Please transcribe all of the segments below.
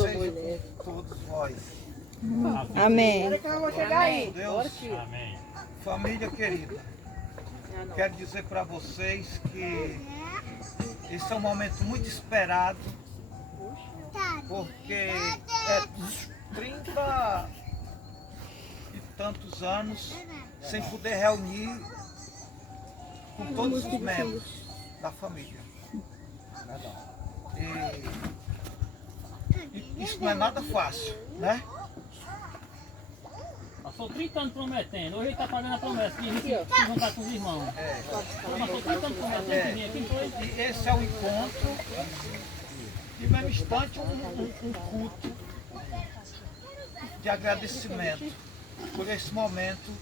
seja com todos vós. Amém. Deus, família querida, quero dizer para vocês que esse é um momento muito esperado, porque é 30 e tantos anos sem poder reunir com todos os membros da família. E isso não é nada fácil, né? Passou 30 anos prometendo, hoje ele está fazendo a promessa de se juntar com os irmãos. Passou 30 anos prometendo que vinha. Quem foi? E esse é o encontro, e no mesmo instante um culto de agradecimento por esse momento.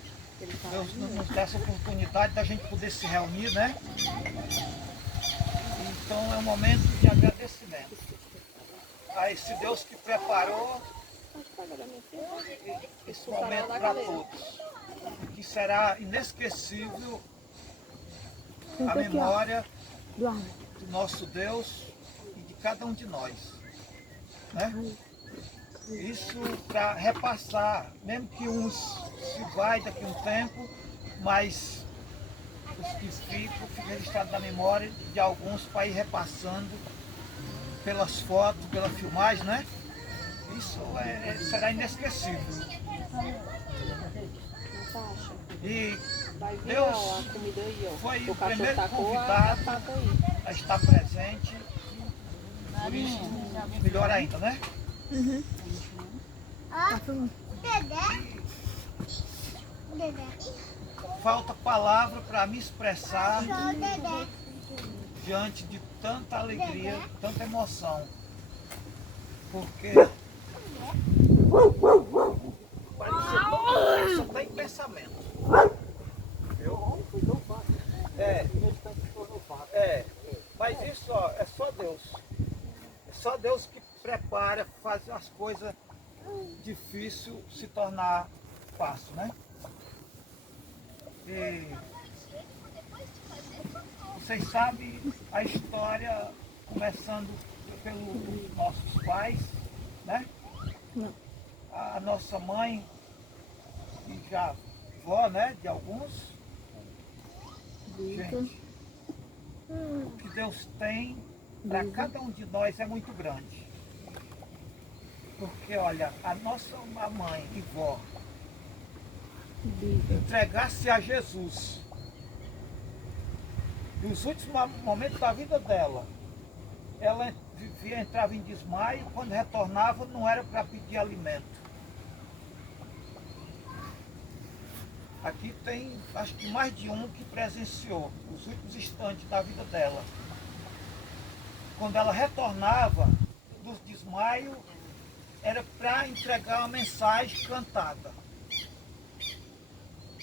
Deus nos dá essa oportunidade da gente poder se reunir, né? Então é um momento de agradecimento a esse Deus que preparou esse momento para todos, que será inesquecível a memória do nosso Deus e de cada um de nós, né? Isso para repassar, mesmo que uns se vai daqui a um tempo, mas os que ficam registrados na memória de alguns para ir repassando pelas fotos, pela filmagem, né? Isso será inesquecível. E Deus foi o primeiro convidado a estar presente, por isso melhor ainda, né? Falta palavra para me expressar diante de tanta alegria, tanta emoção, porque só tem pensamento. Mas isso é só Deus. É só Deus que prepara, faz as coisas difíceis se tornar fácil, né? E vocês sabem a história começando pelos nossos pais, né? A nossa mãe, e já avó, né? De alguns. Gente, o que Deus tem para cada um de nós é muito grande. Porque, olha, a nossa mãe e vó entregar-se a Jesus nos últimos momentos da vida dela, ela entrava em desmaio, quando retornava não era para pedir alimento. Aqui tem, acho que mais de um que presenciou os últimos instantes da vida dela. Quando ela retornava dos desmaios, era para entregar uma mensagem cantada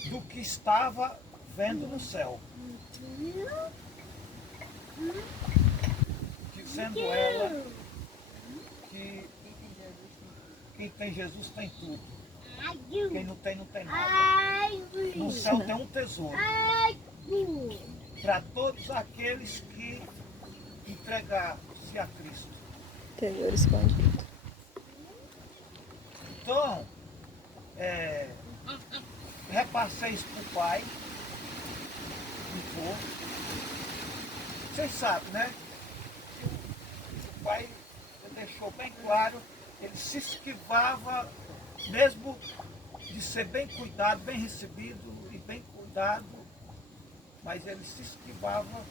do que estava vendo no céu. Dizendo ela que quem tem Jesus tem tudo. Quem não tem, não tem nada. No céu tem um tesouro para todos aqueles que entregar-se a Cristo. Tesouro escondido. Então, repassei isso para o pai. Vocês sabem, né? O pai deixou bem claro, ele se esquivava, mesmo de ser bem cuidado, bem recebido e bem cuidado, mas ele se esquivava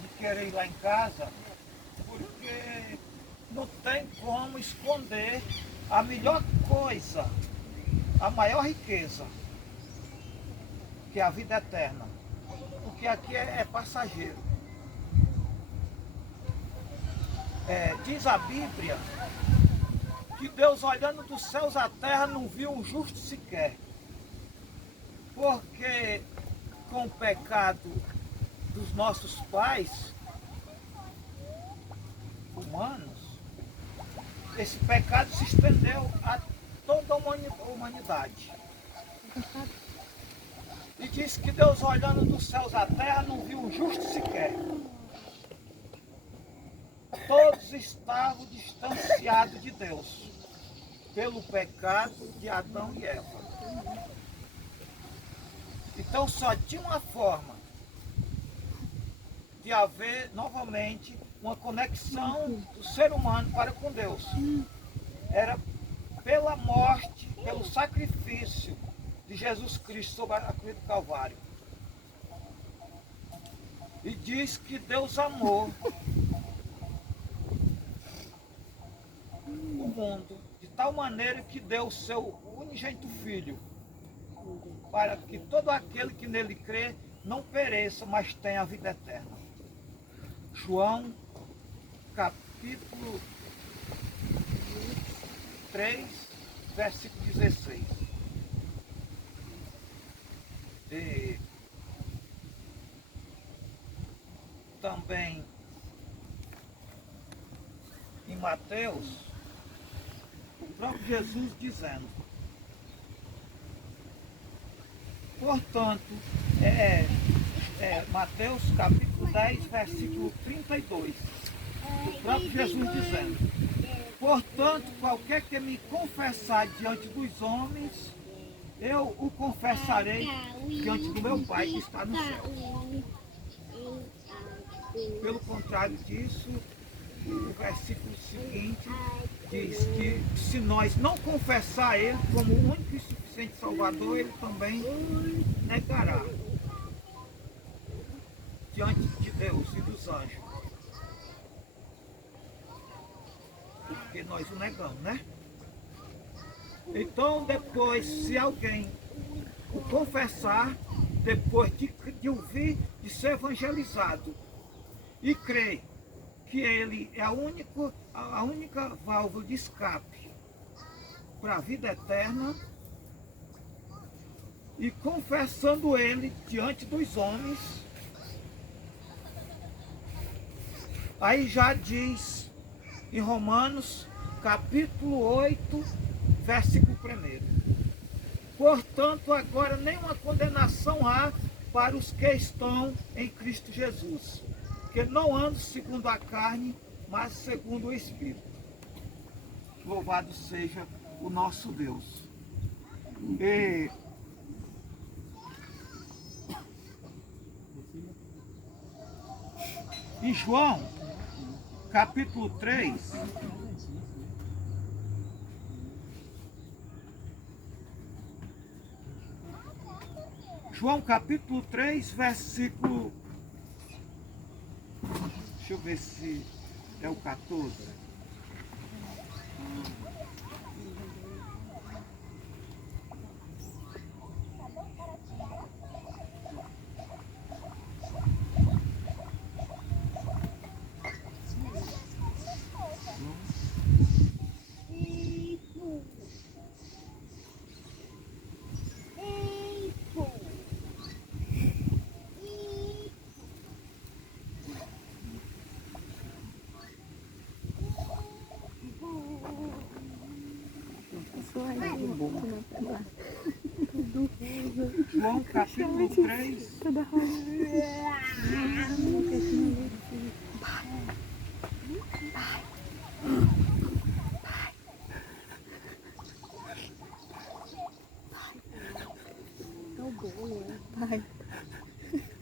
de querer ir lá em casa, porque não tem como esconder a melhor coisa, a maior riqueza, que é a vida eterna. Porque aqui é passageiro. Diz a Bíblia que Deus, olhando dos céus à terra, não viu um justo sequer. Porque com o pecado dos nossos pais humanos, esse pecado se estendeu a toda a humanidade. E diz que Deus, olhando dos céus à terra, não viu um justo sequer. todos estavam distanciados de Deus, pelo pecado de Adão e Eva. Então só tinha uma forma de haver novamente uma conexão do ser humano para com Deus. Era pela morte, pelo sacrifício de Jesus Cristo sobre a cruz do Calvário. E diz que Deus amou o mundo de tal maneira que deu o seu unigênito Filho, para que todo aquele que nele crê não pereça, mas tenha a vida eterna. João, capítulo 3, versículo 16. E também em Mateus, o próprio Jesus dizendo: portanto, Mateus capítulo 10, versículo 32, o próprio Jesus dizendo: portanto, qualquer que me confessar diante dos homens, eu o confessarei diante do meu Pai que está no céu. Pelo contrário disso, o versículo seguinte diz que se nós não confessar Ele como o único e suficiente Salvador, Ele também negará diante de Deus e dos anjos. Porque nós o negamos, né? Então depois, se alguém o confessar, depois de ouvir, de ser evangelizado, e crer que ele é a única válvula de escape para a vida eterna, e confessando ele diante dos homens, aí já diz em Romanos capítulo 8, versículo 1: portanto, agora nenhuma condenação há para os que estão em Cristo Jesus, que não andam segundo a carne, mas segundo o Espírito. Louvado seja o nosso Deus. E em João, capítulo 3, João capítulo 3, versículo, deixa eu ver se é o 14. João capítulo 3.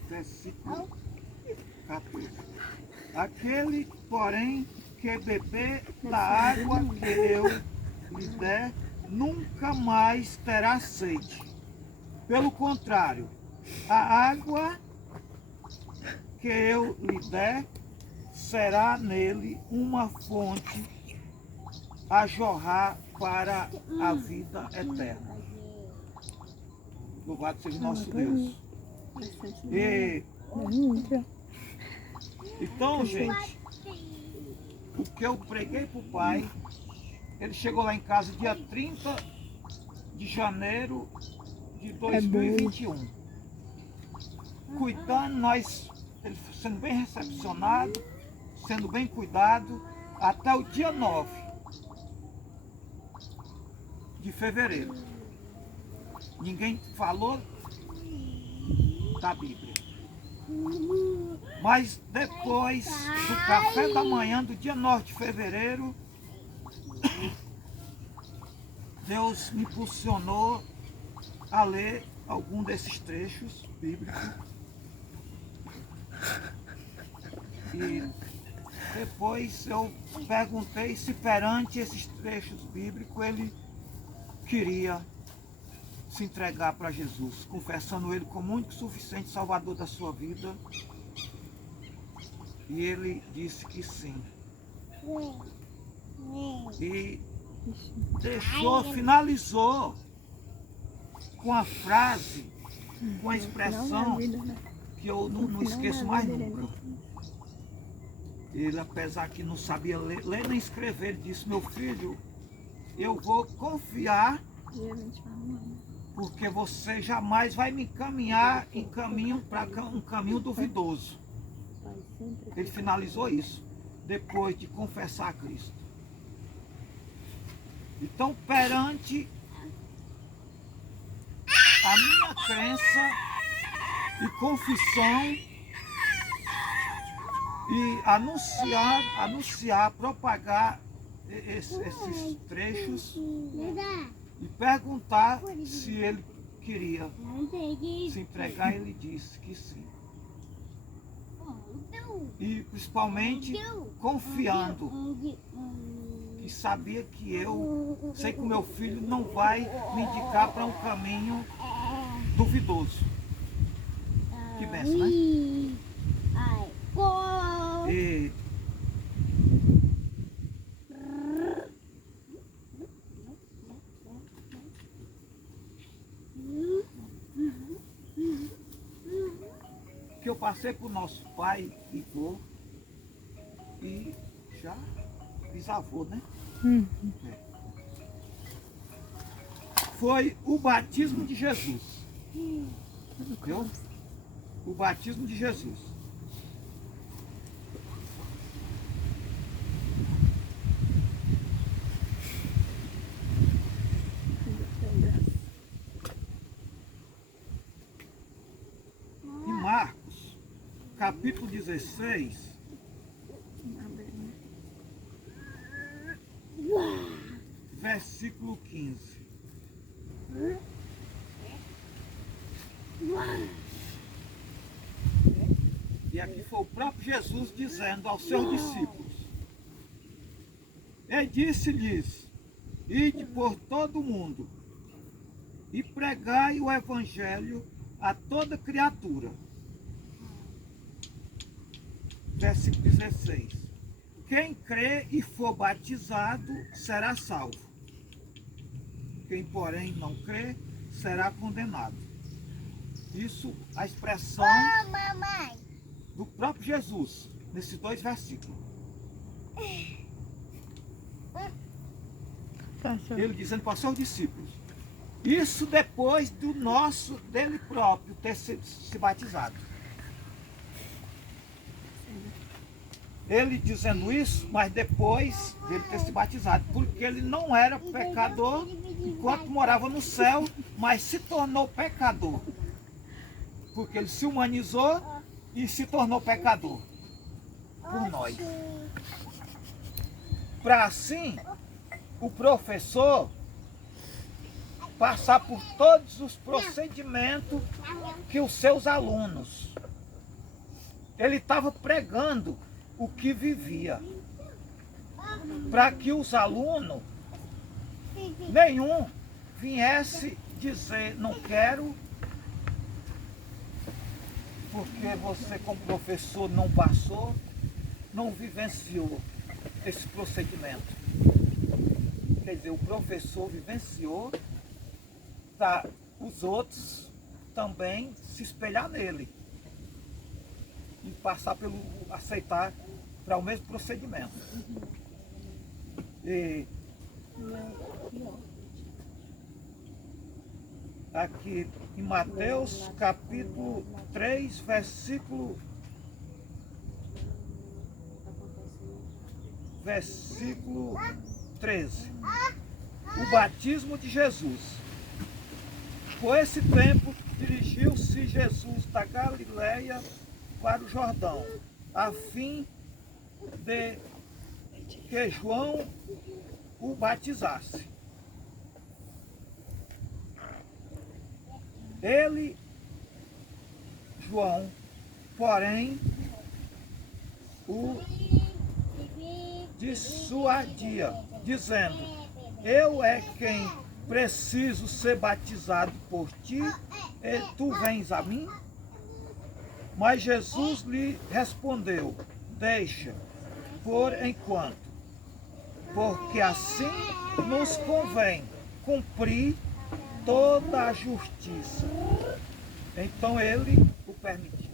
Versículo 14. Aquele, porém, que beber da água que eu lhe der, nunca mais terá sede. Pelo contrário, a água que eu lhe der será nele uma fonte a jorrar para a vida eterna. Louvado seja o nosso Deus. Então, gente, o que eu preguei para o pai, ele chegou lá em casa dia 30 de janeiro de 2021. Cuidando, nós, ele sendo bem recepcionado, sendo bem cuidado, até o dia 9 de fevereiro. Ninguém falou da Bíblia. Mas depois do café da manhã do dia 9 de fevereiro, Deus me impulsionou a ler algum desses trechos bíblicos. E depois eu perguntei se perante esses trechos bíblicos ele queria se entregar para Jesus, confessando ele como único e suficiente Salvador da sua vida. E ele disse que sim. E finalizou com a frase, com a expressão que eu não esqueço mais nunca. Ele, apesar que não sabia ler nem escrever, ele disse: meu filho, eu vou confiar, porque você jamais vai me encaminhar em caminho para um caminho duvidoso. Ele finalizou isso depois de confessar a Cristo. Então, perante a minha crença e confissão e anunciar, propagar esses trechos e perguntar se ele queria se entregar, ele disse que sim. E principalmente confiando, que sabia que eu sei que o meu filho não vai me indicar para um caminho duvidoso. Que benção, né? E que eu passei por nosso pai e avô e já bisavô, né? Foi o batismo de Jesus. Viu? O batismo de Jesus. Em Marcos, capítulo 16, versículo 15. E aqui foi o próprio Jesus dizendo aos seus discípulos: e disse-lhes: ide por todo o mundo e pregai o evangelho a toda criatura. Versículo 16. Quem crê e for batizado será salvo. Quem, porém, não crê será condenado. Isso, a expressão do próprio Jesus, nesses dois versículos. Ele dizendo para os seus discípulos. Isso depois dele próprio ter se batizado. Ele dizendo isso, mas depois dele ter se batizado, porque ele não era pecador enquanto morava no céu, mas se tornou pecador, porque ele se humanizou e se tornou pecador por nós. Para assim, o professor passar por todos os procedimentos que os seus alunos. Ele estava pregando o que vivia, para que os alunos, nenhum viesse dizer não quero, porque você como professor não passou, não vivenciou esse procedimento. Quer dizer, o professor vivenciou, para os outros também se espelhar nele e passar pelo aceitar para o mesmo procedimento. E aqui em Mateus capítulo 3, versículo 13. O batismo de Jesus. Por esse tempo dirigiu-se Jesus da Galileia para o Jordão, a fim de que João o batizasse. Ele, João, porém, o dissuadia, dizendo: eu é quem preciso ser batizado por ti, e tu vens a mim? Mas Jesus lhe respondeu: deixa, por enquanto, porque assim nos convém cumprir toda a justiça. Então ele o permitiu.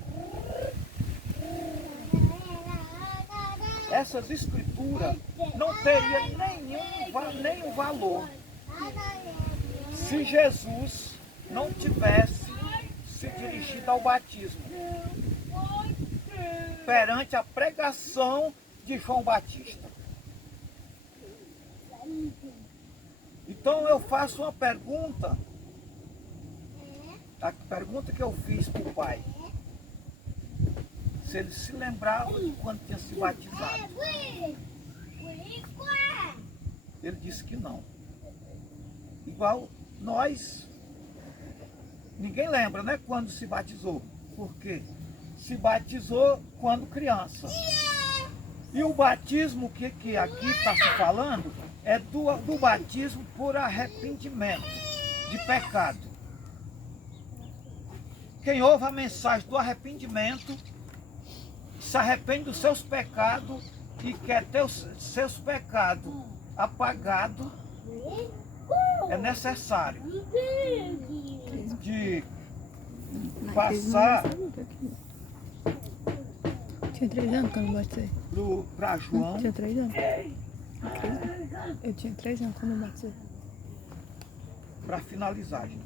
Essas escrituras não teriam nenhum valor se Jesus não tivesse se dirigido ao batismo perante a pregação de João Batista. Então eu faço uma pergunta, a pergunta que eu fiz para o pai, se ele se lembrava de quando tinha se batizado. Ele disse que não. Igual nós, ninguém lembra, né, quando se batizou. Por quê? Se batizou quando criança. E o batismo que aqui está se falando é do batismo por arrependimento de pecado. Quem ouve a mensagem do arrependimento se arrepende dos seus pecados e quer ter os seus pecados apagados, é necessário de passar Tinha 3 anos quando eu batizei. para João. Tinha 3 anos. Eu tinha 3 anos quando eu batizei. Para finalizar, gente.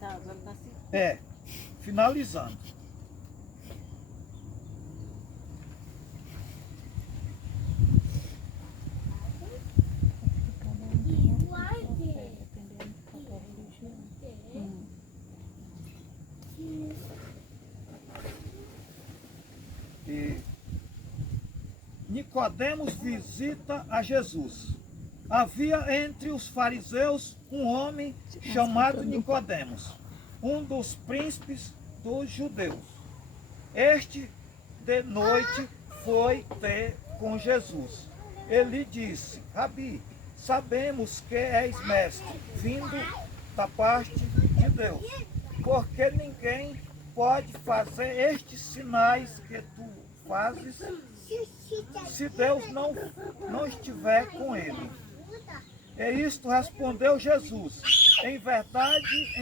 Tá, agora tá assim. É, finalizando. E Nicodemos visita a Jesus. Havia entre os fariseus um homem chamado Nicodemos, um dos príncipes dos judeus. Este de noite foi ter com Jesus. Ele disse: Rabi, sabemos que és mestre, vindo da parte de Deus, porque ninguém pode fazer estes sinais que tu fazes se Deus não estiver com ele. E isto respondeu Jesus: em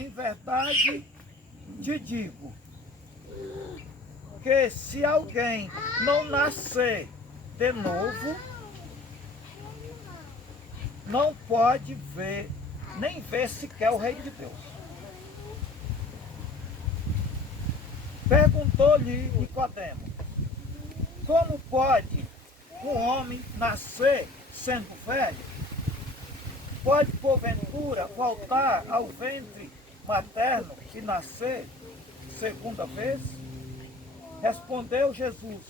verdade te digo, que se alguém não nascer de novo, não pode ver, nem ver sequer o reino de Deus. Perguntou-lhe Nicodemo: como pode um homem nascer sendo velho? Pode, porventura, voltar ao ventre materno e nascer segunda vez? Respondeu Jesus: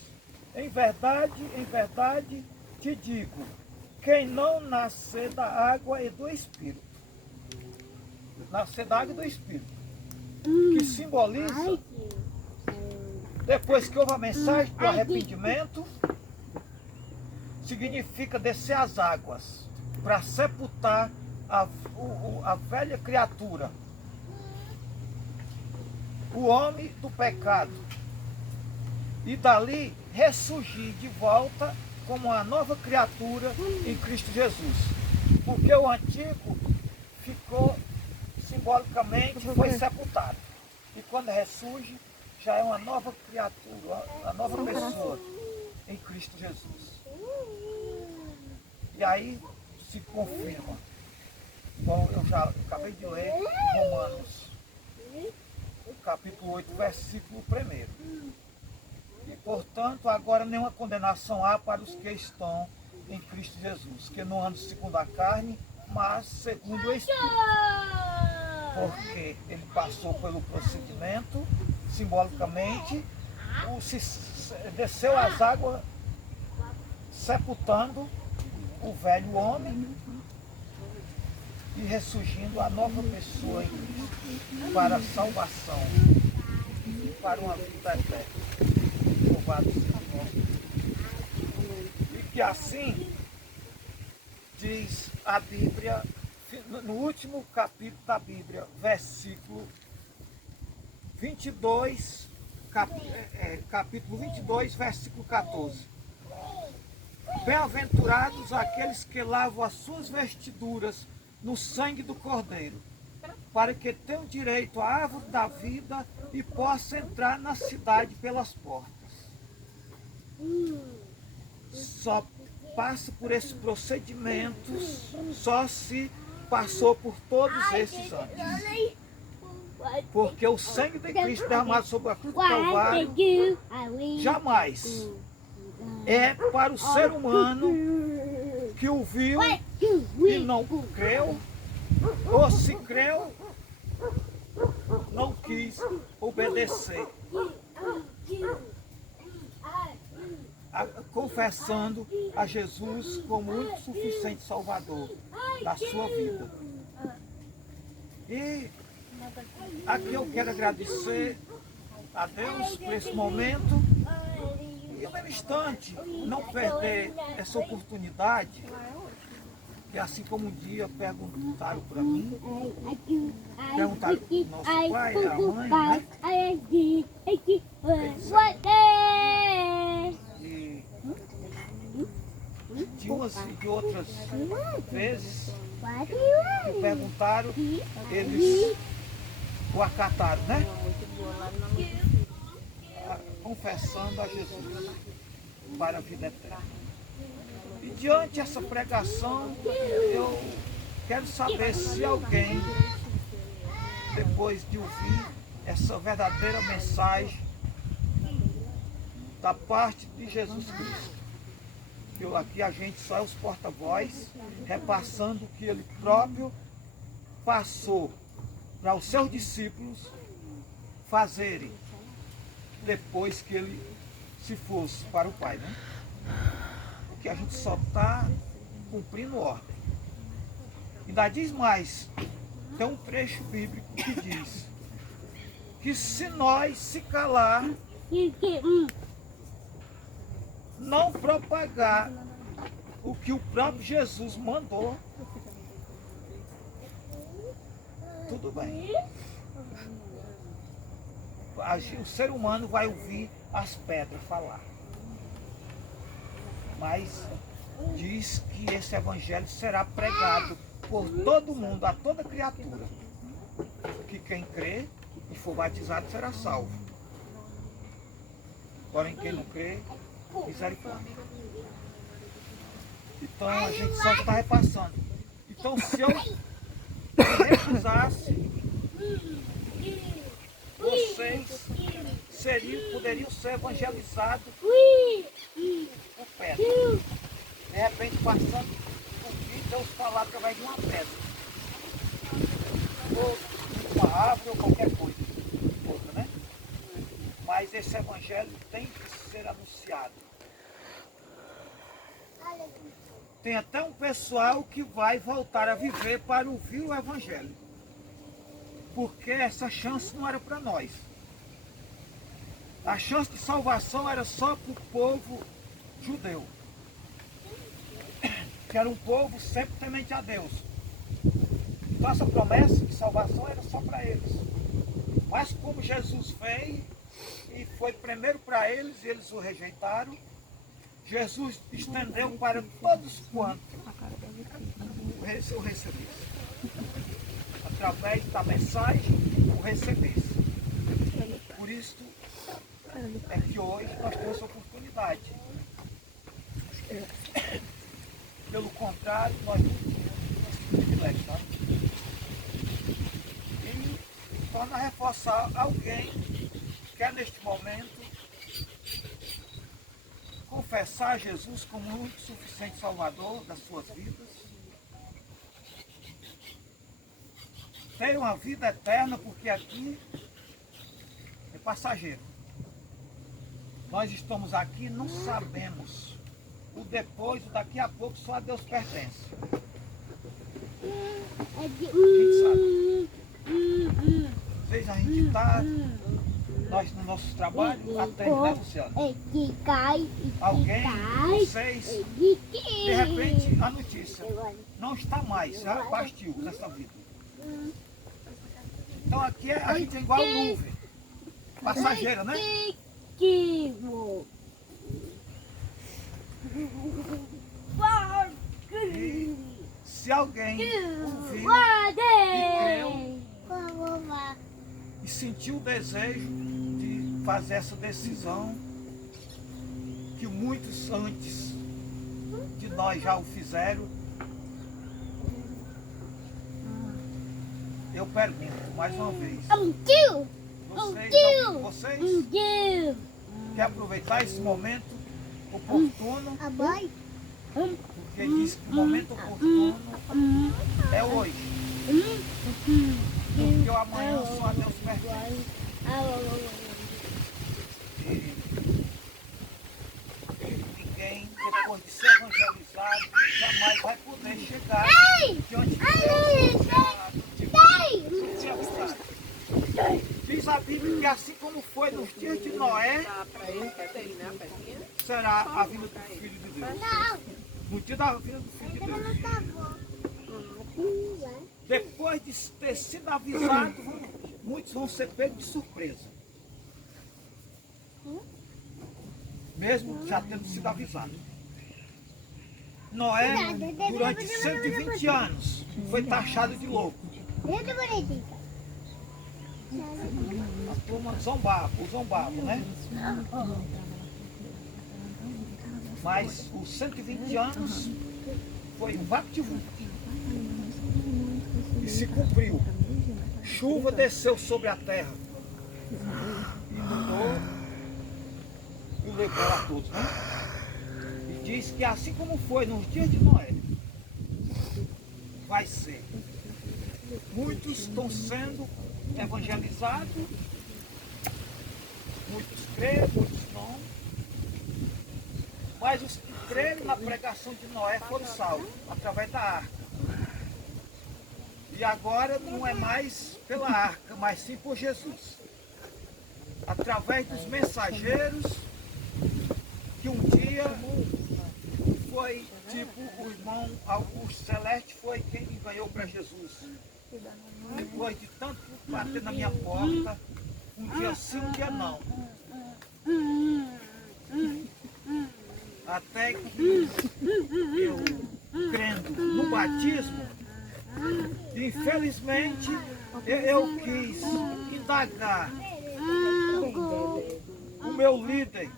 em verdade te digo, quem não nascer da água e do Espírito, nascer da água e do Espírito, que simboliza, depois que houve a mensagem do arrependimento, significa descer as águas para sepultar a velha criatura, o homem do pecado, e dali ressurgir de volta como uma nova criatura em Cristo Jesus. Porque o antigo ficou, simbolicamente, foi sepultado. E quando ressurge, já é uma nova criatura, uma nova pessoa em Cristo Jesus. E aí se confirma. Bom, eu já acabei de ler Romanos, capítulo 8, versículo 1. E, portanto, agora nenhuma condenação há para os que estão em Cristo Jesus, que não andam segundo a carne, mas segundo o Espírito. Porque ele passou pelo procedimento, simbolicamente, desceu as águas, sepultando o velho homem e ressurgindo a nova pessoa em Cristo, para a salvação, para uma vida eterna. Louvado seja o nosso Deus. E que assim diz a Bíblia, no último capítulo da Bíblia, versículo 22, capítulo 22, versículo 14. Bem-aventurados aqueles que lavam as suas vestiduras no sangue do Cordeiro, para que tenham direito à árvore da vida e possam entrar na cidade pelas portas. Só passa por esse procedimento, só se passou por todos esses anos. Porque o sangue de Cristo derramado sobre a cruz do Calvário jamais é para o ser humano que o viu e não creu, ou se creu, não quis obedecer, confessando a Jesus como o único suficiente Salvador da sua vida. E aqui eu quero agradecer a Deus por esse momento e, ao mesmo instante, não perder essa oportunidade, que assim como um dia perguntaram para mim, perguntaram para o nosso pai, a mãe, né? E de umas e de outras vezes que perguntaram, eles o acataram, né? Confessando a Jesus para a vida eterna. E diante dessa pregação, eu quero saber se alguém, depois de ouvir essa verdadeira mensagem da parte de Jesus Cristo, aqui a gente só é os porta-voz, repassando o que ele próprio passou para os seus discípulos fazerem depois que ele se fosse para o Pai, né? Porque a gente só está cumprindo ordem. Ainda diz mais, tem um trecho bíblico que diz que se nós se calar, não propagar o que o próprio Jesus mandou, tudo bem. O ser humano vai ouvir as pedras falar. Mas diz que esse evangelho será pregado por todo mundo, a toda criatura. Que quem crê e for batizado será salvo. Porém, quem não crê, misericórdia. Então a gente só está repassando. Então se eu recusasse, vocês poderiam ser evangelizados por pedra. De repente passando por mim, Deus falar através de uma pedra. Ou uma árvore ou qualquer coisa. Outra, né? Mas esse evangelho tem que ser anunciado. Tem até um pessoal que vai voltar a viver para ouvir o evangelho. Porque essa chance não era para nós. A chance de salvação era só para o povo judeu. Que era um povo sempre temente a Deus. Então essa promessa de salvação era só para eles. Mas como Jesus veio e foi primeiro para eles e eles o rejeitaram, Jesus estendeu para todos quantos o recebessem. Através da mensagem, o recebesse. Por isso é que hoje nós temos essa oportunidade. Pelo contrário, nós não tínhamos esse privilégio. Tá? E torna a reforçar alguém que quer neste momento confessar Jesus como o único suficiente Salvador das suas vidas, ter uma vida eterna, porque aqui é passageiro. nós estamos aqui, não sabemos. O depois, o daqui a pouco, só a Deus pertence. Quem sabe? Às vezes a gente está, nós no nosso trabalho, atende, né, Luciano? Alguém, vocês, de repente, a notícia não está mais, já partiu nessa vida. Então aqui a gente é igual nuvem, passageira, né? E se alguém ouviu e creu e sentiu o desejo de fazer essa decisão, que muitos antes de nós já o fizeram, eu pergunto mais uma vez, vocês querem aproveitar esse momento oportuno, porque diz que o momento oportuno é hoje, porque o amanhã só a Deus pertence. E ninguém, depois de ser evangelizado, jamais vai poder chegar diante de Deus. Diz a Bíblia que assim como foi nos dias de Noé, será a vinda do Filho de Deus. No dia da vinda do Filho de Deus. Depois de ter sido avisado, muitos vão ser pegos de surpresa. Mesmo já tendo sido avisado. Noé, durante 120 anos, foi taxado de louco. A turma zombava, né? Mas os 120 anos foi um vapt-vupt. E se cumpriu. Chuva desceu sobre a terra. Inundou e levou a todos, né? E diz que assim como foi nos dias de Noé, vai ser. Muitos estão sendo evangelizados, muitos creem, muitos não. Mas os que creram na pregação de Noé foram salvos, através da arca. E agora não é mais pela arca, mas sim por Jesus. Através dos mensageiros, que um dia foi, tipo, o irmão Augusto Celeste foi quem ganhou para Jesus. Depois de tanto bater na minha porta, um dia sim, um dia não. Até que eu, crendo no batismo, infelizmente eu quis indagar o meu líder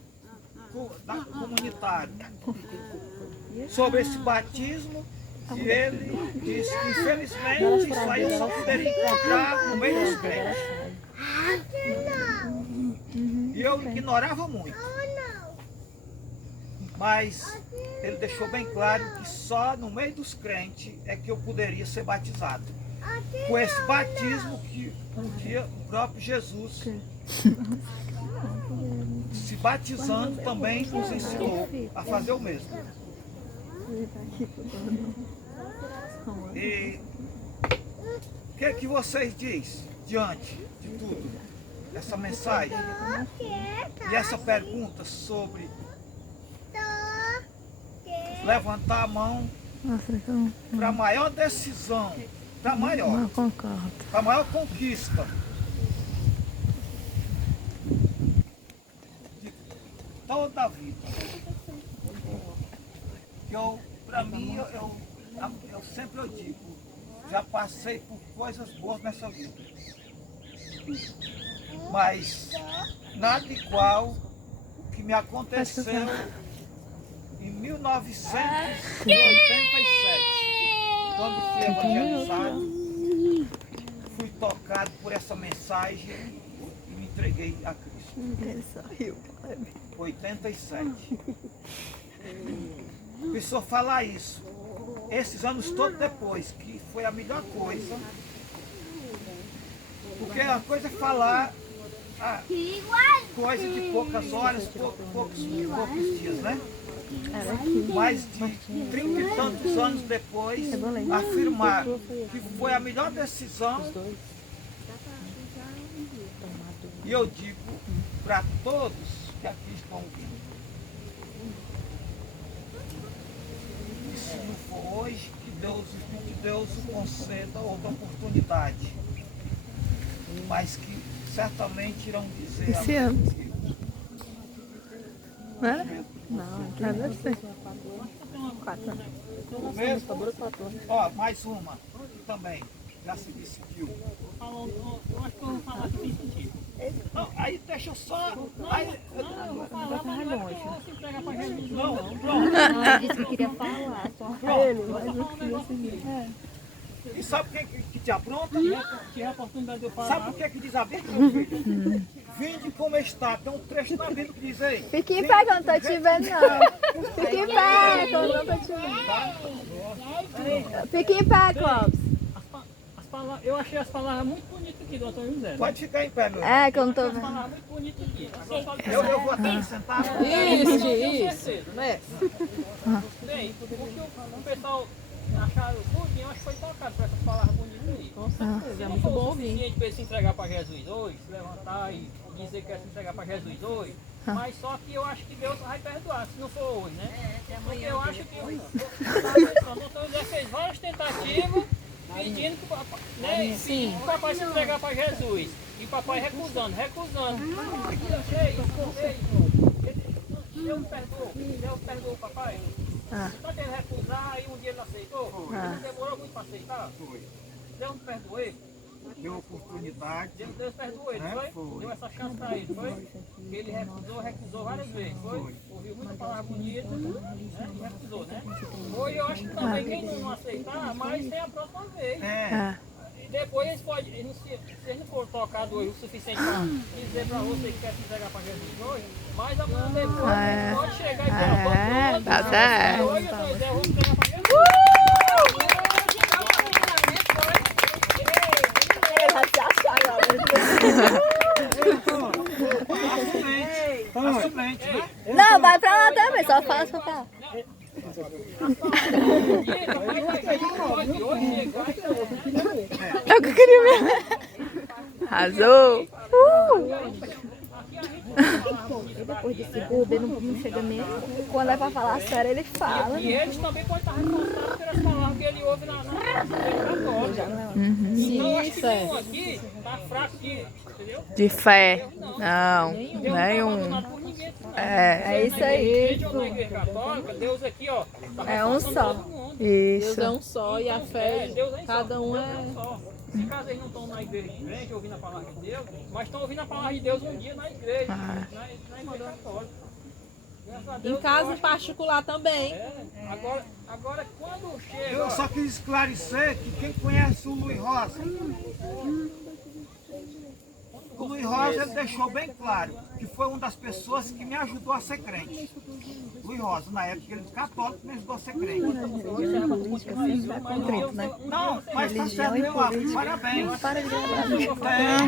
comunitário sobre esse batismo, e ele disse que infelizmente isso aí eu só poderia encontrar no meio dos crentes. E eu ignorava muito. Mas ele deixou bem claro que só no meio dos crentes é que eu poderia ser batizado. Com esse batismo que um dia o próprio Jesus, se batizando, também nos ensinou a fazer o mesmo. E o que é que vocês dizem diante de tudo? Essa mensagem e essa pergunta sobre levantar a mão para a maior decisão, para a maior conquista de toda a vida. Para mim, eu sempre digo, já passei por coisas boas nessa vida. Mas nada igual o que me aconteceu em 1987, quando fui evangelizado, fui tocado por essa mensagem e me entreguei a Cristo. 87. A pessoa falar isso, esses anos todos depois, que foi a melhor coisa, porque a coisa é falar, coisa de poucas horas, poucos dias, né? Mais de 30 e tantos anos depois, afirmar que foi a melhor decisão. E eu digo para todos que aqui estão vindo, e se não for hoje, que Deus conceda outra oportunidade, mas que certamente irão dizer Esse a ano. que Não, deve ser. 4 anos. mesmo, ó, mais uma aqui também, já se decidiu. Eu acho que eu vou falar que tem sentido. Não, aí deixa eu só. Aí, Não, eu vou falar, mas não é porque eu vou se entregar para Jesus, não, não. pronto. Ele disse que queria falar. Ele, Vou só falar um negócio aqui. E sabe quem que te apronta? Tive a oportunidade de eu falar. Sabe por que diz a Bíblia, meu filho? Vinde como está. Tem um trecho na Bíblia que diz aí. Fique em pé que eu não tô te vendo, não. Fique em pé que eu não tô te vendo. Fique em pé, Clóvis. Eu achei as palavras muito bonitas aqui, doutor José. Pode ficar em pé, meu irmão. É, que eu não tô As vendo. palavras muito bonitas aqui. Eu vou até me sentar. Isso, né? Bem, porque o pessoal acharam tudo, eu acho que foi tocado por essas palavras bonitas aí. Com certeza, é muito bom ouvir. Para ele se entregar para Jesus hoje, se levantar e dizer que quer se entregar para Jesus hoje, mas só que eu acho que Deus vai perdoar, se não for hoje, né? Porque eu acho que o doutor José fez várias tentativas pedindo que o papai se entregar para Jesus. E o papai recusando. Deus perdoou o papai. Só que ele recusar e um dia ele aceitou. Ele demorou muito para aceitar. Deus não perdoou ele. Deu oportunidade. Deus perdoou ele, foi? Deu essa chance para ele, foi? Ele recusou várias vezes, foi? Ouviu muita palavra bonita, né? E recusou, né? Hoje eu acho que também quem não aceitar, mas tem a próxima vez. E depois eles podem, se eles não for tocado hoje o suficiente para dizer para você que quer se entregar para Jesus hoje, mas amanhã depois pode chegar e falar, Tá certo. hoje eu vou me entregar para Jesus. A suplente, né? Não, vai pra lá também, só fala, só fala. É o que eu queria mesmo. Arrasou. Depois desse gordo, ele não chega mesmo. Quando é pra falar sério, ele fala. E eles também podem estar responsáveis pelas palavras que ele ouve na católica. Então eu acho que nenhum aqui está fraco aqui, entendeu? De fé. Não, nenhum. Por ninguém. É isso aí. Gente, na igreja católica, Deus aqui, ó, tá É um reforçando só. todo mundo. Isso. Deus é um só e a fé, Deus é cada só, um Deus é... um só. Se caso eles não estão na igreja de frente, ouvindo a palavra de Deus, mas estão ouvindo a palavra de Deus um dia na igreja, na igreja católica. Graças a Deus, Em casa eu em acho particular também. agora quando chega... Eu só quis esclarecer que quem conhece o Luiz Rosa, o Luiz Rosa ele deixou bem claro que foi uma das pessoas que me ajudou a ser crente. Luiz Rosa, na época ele era católico, me ajudou a ser crente. Não, mas está certo, meu parabéns. Para de gravar.